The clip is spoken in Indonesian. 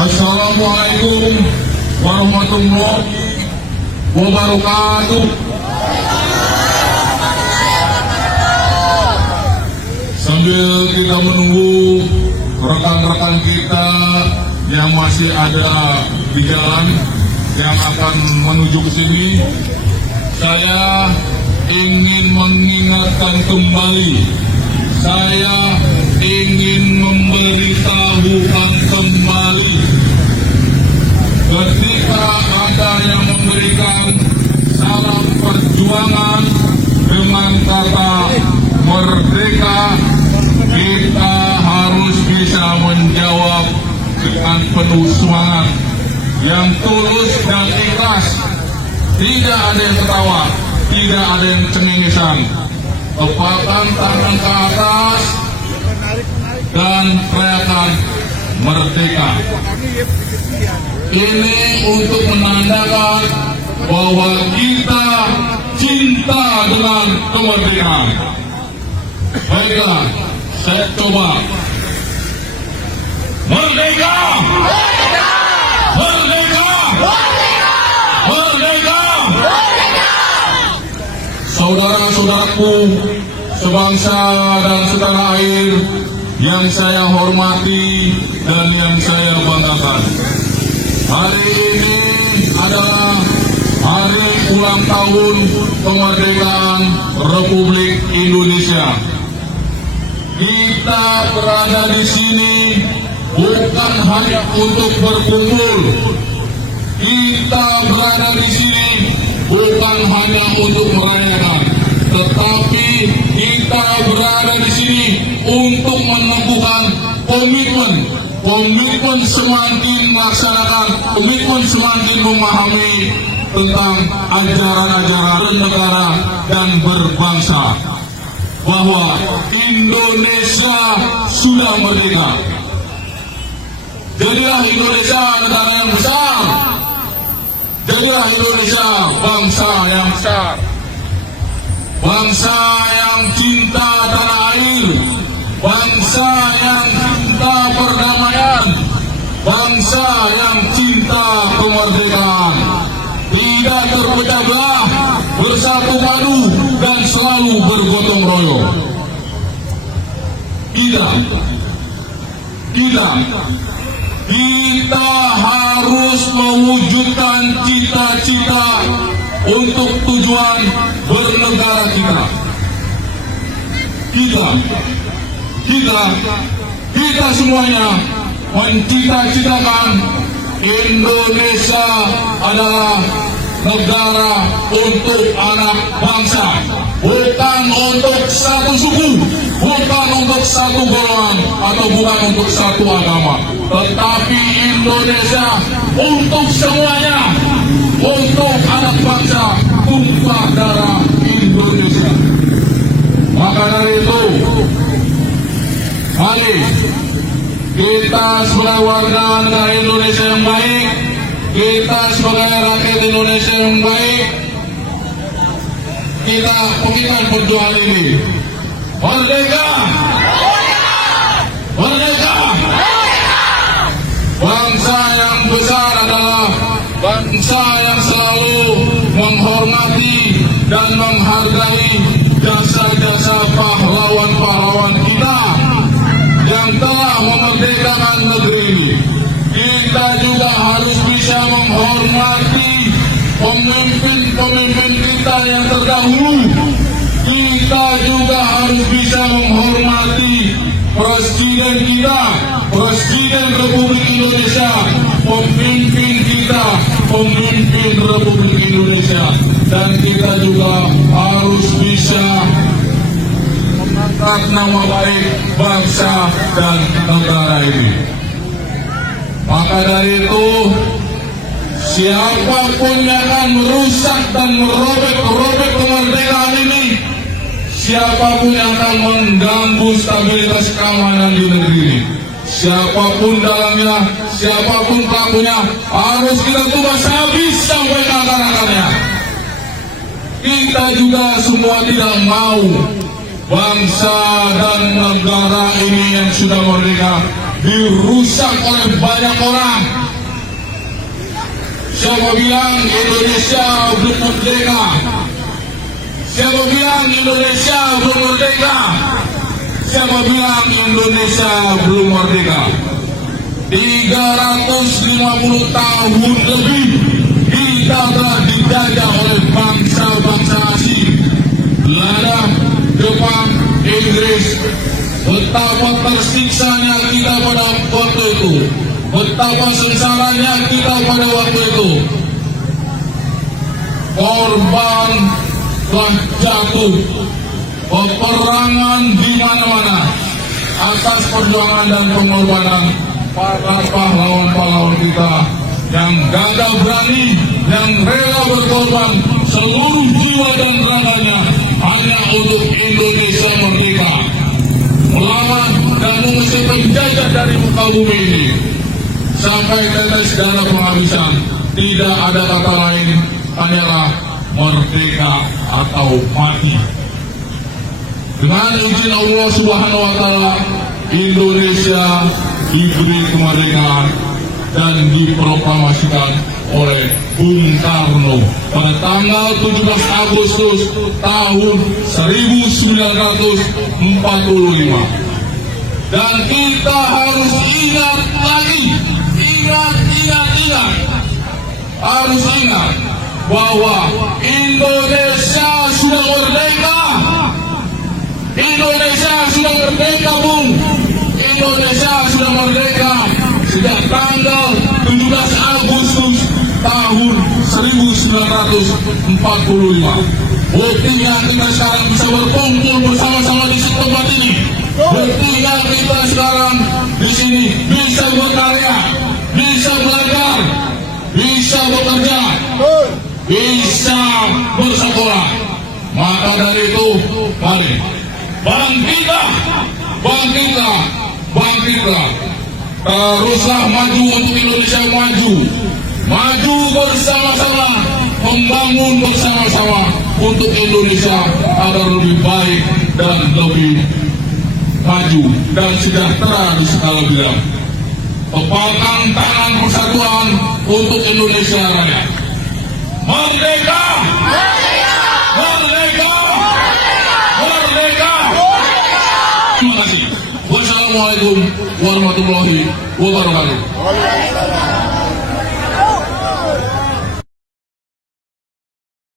Assalamualaikum warahmatullahi wabarakatuh. Sambil kita menunggu rekan-rekan kita yang masih ada di jalan yang akan menuju ke sini, saya ingin mengingatkan kembali, saya ingin memberitahukan kembali, ketika ada yang memberikan salam perjuangan dengan kata merdeka, kita harus bisa menjawab dengan penuh semangat yang tulus dan ikhlas. Tidak ada yang ketawa, tidak ada yang cengengesan. Tepatkan tangan ke atas dan teriakan merdeka. Ini untuk menandakan bahwa kita cinta dengan kemerdekaan. Baiklah, saya coba. Merdeka! Merdeka! Merdeka! Merdeka! Merdeka! Saudara-saudaraku sebangsa dan setanah air yang saya hormati dan yang saya banggakan, hari ini adalah hari ulang tahun kemerdekaan Republik Indonesia. Kita berada di sini bukan hanya untuk berkumpul. Kita berada di sini bukan hanya untuk merayakan, tetapi kita berada di sini untuk meneguhkan komitmen semakin melaksanakan, komitmen semakin memahami tentang ajaran-ajaran negara dan berbangsa, bahwa Indonesia sudah merdeka. Jadilah Indonesia negara yang besar. Jadilah Indonesia bangsa yang besar. Bangsa yang cinta tanah air. Bangsa yang cinta perdamaian. Bangsa yang cinta kemerdekaan. Tidak terpecah belah, bersatu padu dan selalu bergotong royong. Kita harus mewujudkan cita-cita untuk tujuan bernegara kita. Kita semuanya mencita-citakan Indonesia adalah negara untuk anak bangsa, bukan untuk satu suku, bukan untuk satu golongan, atau bukan untuk satu agama, tetapi Indonesia untuk semuanya, untuk anak bangsa, tumpah darah Indonesia. Maka dari itu, mari kita sebagai warga negara Indonesia yang baik, kita sebagai rakyat Indonesia yang baik, kita perjuangan ini. Merdeka! Merdeka! Bangsa yang besar adalah bangsa yang selalu menghormati dan menghargai jasa-jasa pahlawan-pahlawan kita yang telah memerdekakan negeri ini. Kita juga harus bisa menghormati pemimpin-pemimpin kita yang terdahulu. Kita juga harus bisa menghormati Presiden kita, Presiden Republik Indonesia, pemimpin kita, pemimpin Republik Indonesia. Dan kita juga harus bisa mengangkat nama baik bangsa dan negara ini. Maka dari itu, siapapun yang akan merusak dan merobek kemerdekaan ini, siapapun yang akan mengganggu stabilitas keamanan di negeri ini, siapapun dalamnya, siapapun pelakunya, harus kita tumbas habis sampai ke akar-akarnya. Kita juga semua tidak mau bangsa dan negara ini yang sudah merdeka dirusak oleh banyak orang. Siapa bilang Indonesia belum merdeka? Siapa bilang Indonesia belum merdeka? Siapa bilang Indonesia belum merdeka? 350 tahun lebih kita telah dijajah oleh bangsa-bangsa asing, Belanda, Jepang, Inggris. Betapa tersiksanya kita pada waktu itu, betapa sengsaranya kita pada waktu itu. Korban telah jatuh, peperangan di mana-mana atas perjuangan dan pengorbanan para pahlawan-pahlawan kita yang gagah berani, yang rela berkorban seluruh jiwa dan raganya hanya untuk Indonesia merdeka, melawan dan mengusir penjajah dari muka bumi ini sampai tetes darah penghabisan. Tidak ada kata lain, hanyalah merdeka atau mati. Dengan izin Allah Subhanahu wa Ta'ala, Indonesia diberi kemerdekaan dan diproklamasikan oleh Bung Karno pada tanggal 17 Agustus tahun 1945. Dan kita harus ingat lagi, ingat, harus ingat bahwa Indonesia sudah merdeka. Indonesia sudah merdeka, Bung. Indonesia sudah merdeka sejak tanggal 17 Agustus tahun 1945. Buktinya kita sekarang bisa berkumpul bersama-sama di tempat ini. Buktinya kita sekarang di sini bisa berkarya, bisa belajar, bisa bekerja, bisa bersekolah. Maka dari itu, mari bangkitlah, teruslah maju untuk Indonesia maju bersama-sama, membangun bersama-sama untuk Indonesia agar lebih baik dan lebih maju dan sejahtera di segala bidang. Kepalkan tangan persatuan untuk Indonesia Raya. Merdeka! Merdeka! Merdeka! Merdeka! Terima kasih. Wassalamualaikum warahmatullahi wabarakatuh.